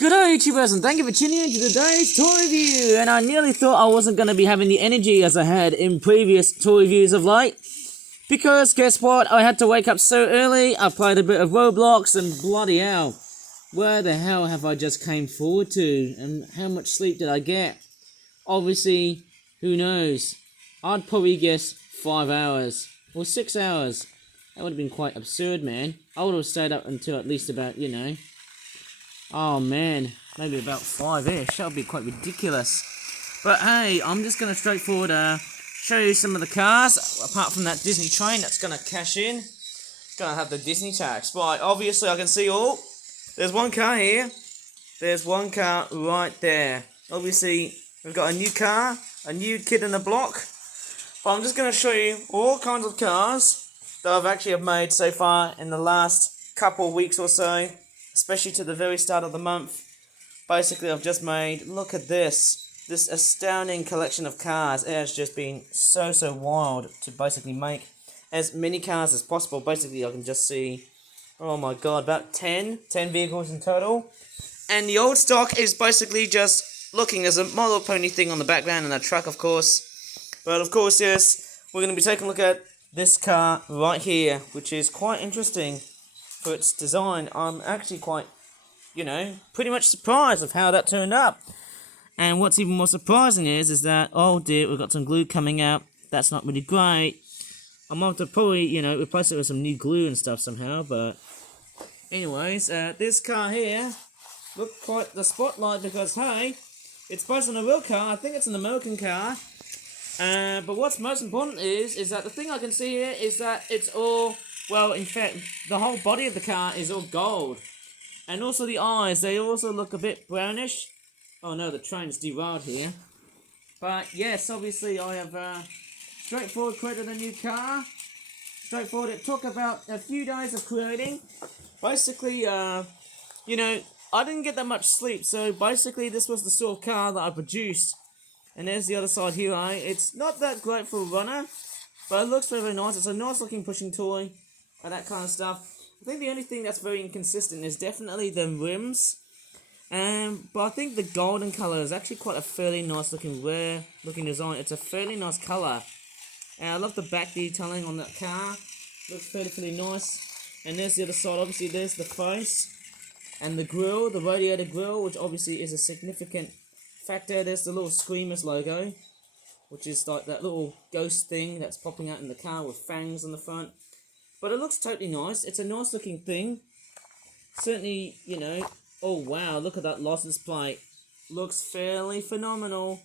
Good day, YouTubers, and thank you for tuning in to today's toy review. And I nearly thought I wasn't going to be having the energy as I had in previous toy reviews of late. Because, guess what? I had to wake up so early, I played a bit of Roblox, and bloody hell. Where the hell have I just came forward to? And how much sleep did I get? Obviously, who knows? I'd probably guess 5 hours. Or 6 hours. That would have been quite absurd, man. I would have stayed up until at least about, oh man, maybe about 5-ish. That would be quite ridiculous. But hey, I'm just going to straightforward show you some of the cars. Apart from that Disney train that's going to cash in. It's going to have the Disney tax. Right, obviously I can see there's one car here. There's one car right there. Obviously, we've got a new car, a new kid in the block. But I'm just going to show you all kinds of cars that I've actually made so far in the last couple of weeks or so. Especially to the very start of the month. Basically, I've just made, look at this astounding collection of cars. It has just been so wild to basically make as many cars as possible. Basically, I can just see, oh my god, about 10 vehicles in total. And the old stock is basically just looking, there's a My Little Pony thing on the background and a truck, of course. But of course, yes, we're going to be taking a look at this car right here, which is quite interesting. For its design, I'm actually quite, pretty much surprised of how that turned up. And what's even more surprising is that, oh dear, we've got some glue coming out. That's not really great. I'm going to probably, replace it with some new glue and stuff somehow, but anyways, this car here, look quite the spotlight because, hey, it's based on a real car. I think it's an American car. But what's most important is that the thing I can see here is that it's all... Well, in fact, the whole body of the car is all gold. And also the eyes, they also look a bit brownish. Oh no, the train's derailed here. But yes, obviously I have straightforward created a new car. Straightforward, it took about a few days of creating. Basically, I didn't get that much sleep. So basically this was the sort of car that I produced. And there's the other side here, It's not that great for a runner. But it looks very nice. It's a nice looking pushing toy. And that kind of stuff. I think the only thing that's very inconsistent is definitely the rims. But I think the golden colour is actually quite a fairly nice looking, rare looking design. It's a fairly nice colour. And I love the back detailing on that car. Looks fairly nice. And there's the other side. Obviously there's the face. And the grille, the radiator grille, which obviously is a significant factor. There's the little Screamers logo. Which is like that little ghost thing that's popping out in the car with fangs on the front. But it looks totally nice. It's a nice looking thing. Certainly, oh wow, look at that license plate. Looks fairly phenomenal.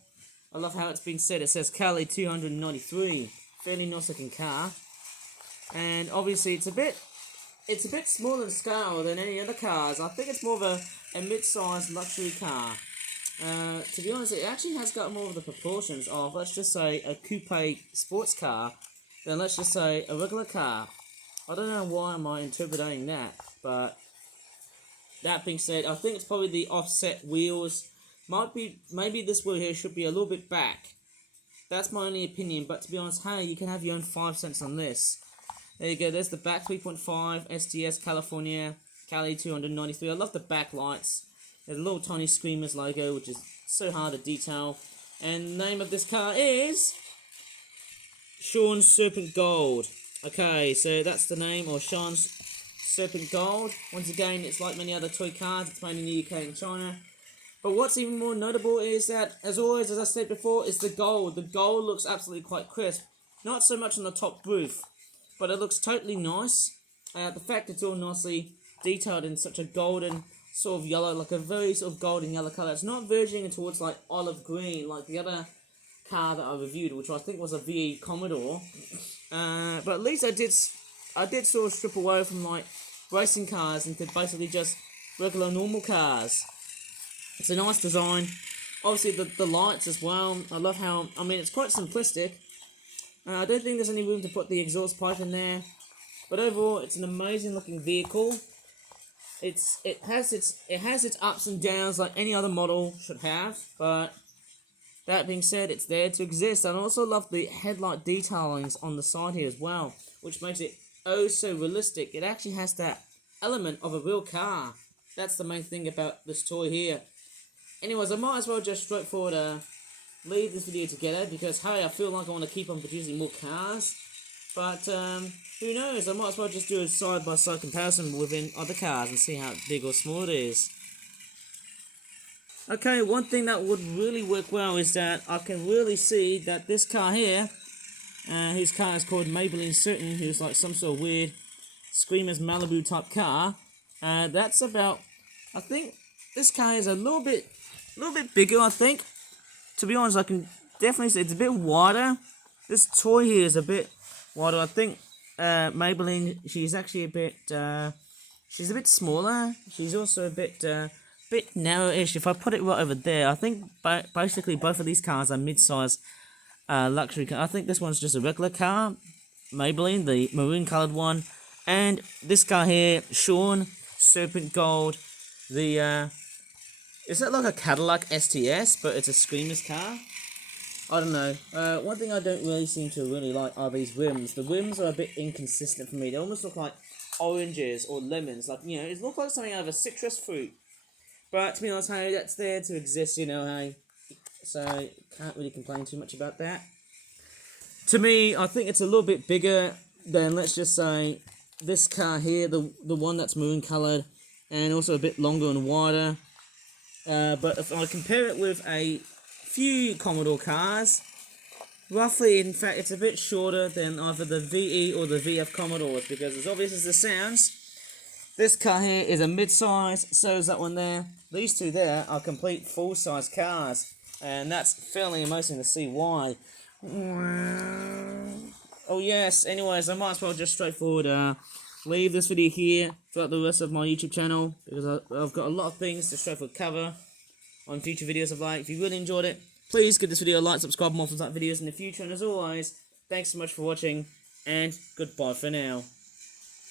I love how it's been said. It says Cali 293. Fairly nice looking car. And obviously it's a bit smaller in scale than any other cars. I think it's more of a mid-sized luxury car. To be honest, it actually has got more of the proportions of, let's just say, a coupe sports car than, let's just say, a regular car. I don't know why am I interpreting that, but that being said, I think it's probably the offset wheels. Maybe this wheel here should be a little bit back. That's my only opinion, but to be honest, hey, you can have your own 5 cents on this. There you go, there's the back 3.5, STS California, Cali 293. I love the back lights. There's a little tiny Screamers logo, which is so hard to detail. And the name of this car is Sean's Serpent Gold. Okay, so that's the name, or Sean's Serpent Gold. Once again, it's like many other toy cars. It's made in the UK and China. But what's even more notable is that, as always, as I said before, is the gold. The gold looks absolutely quite crisp. Not so much on the top roof, but it looks totally nice. The fact it's all nicely detailed in such a golden sort of yellow, like a very sort of golden yellow colour. It's not verging towards like olive green like the other car that I reviewed, which I think was a VE Commodore. But at least I did sort of strip away from like racing cars into basically just regular normal cars. It's a nice design. Obviously the lights as well. I love how, it's quite simplistic. I don't think there's any room to put the exhaust pipe in there. But overall, it's an amazing looking vehicle. It has its ups and downs like any other model should have, but that being said, it's there to exist. And I also love the headlight detailings on the side here as well, which makes it oh so realistic. It actually has that element of a real car. that's the main thing about this toy here. Anyways, I might as well just straightforward leave this video together because, hey, I feel like I want to keep on producing more cars. But, who knows, I might as well just do a side-by-side comparison within other cars and see how big or small it is. Okay, one thing that would really work well is that I can really see that this car here, whose car is called Maybelline Certain, who's like some sort of weird Screamers Malibu type car, that's about, I think this car is a little bit bigger, I think. To be honest, I can definitely say it's a bit wider. This toy here is a bit wider. I think Maybelline, she's actually a bit, she's a bit smaller. She's also a bit narrow-ish. If I put it right over there, I think basically both of these cars are mid-size luxury car. I think this one's just a regular car, Maybelline, the maroon-coloured one, and this car here, Sean, Serpent Gold, the is that like a Cadillac STS, but it's a Screamers car? I don't know. One thing I don't really seem to really like are these rims. The rims are a bit inconsistent for me. They almost look like oranges or lemons. Like, you know, it looks like something out of a citrus fruit. But to be honest, hey, that's there to exist, you know, hey. So, can't really complain too much about that. To me, I think it's a little bit bigger than, let's just say, this car here, the one that's maroon coloured, and also a bit longer and wider. But if I compare it with a few Commodore cars, roughly, in fact, it's a bit shorter than either the VE or the VF Commodores, because as obvious as this sounds, this car here is a mid-size, so is that one there. These two there are complete full-size cars, and that's fairly amazing to see why. Oh yes, anyways, I might as well just straightforward leave this video here throughout the rest of my YouTube channel, because I've got a lot of things to straightforward cover on future videos of like. If you really enjoyed it, please give this video a like, subscribe for more videos in the future, and as always, thanks so much for watching, and goodbye for now.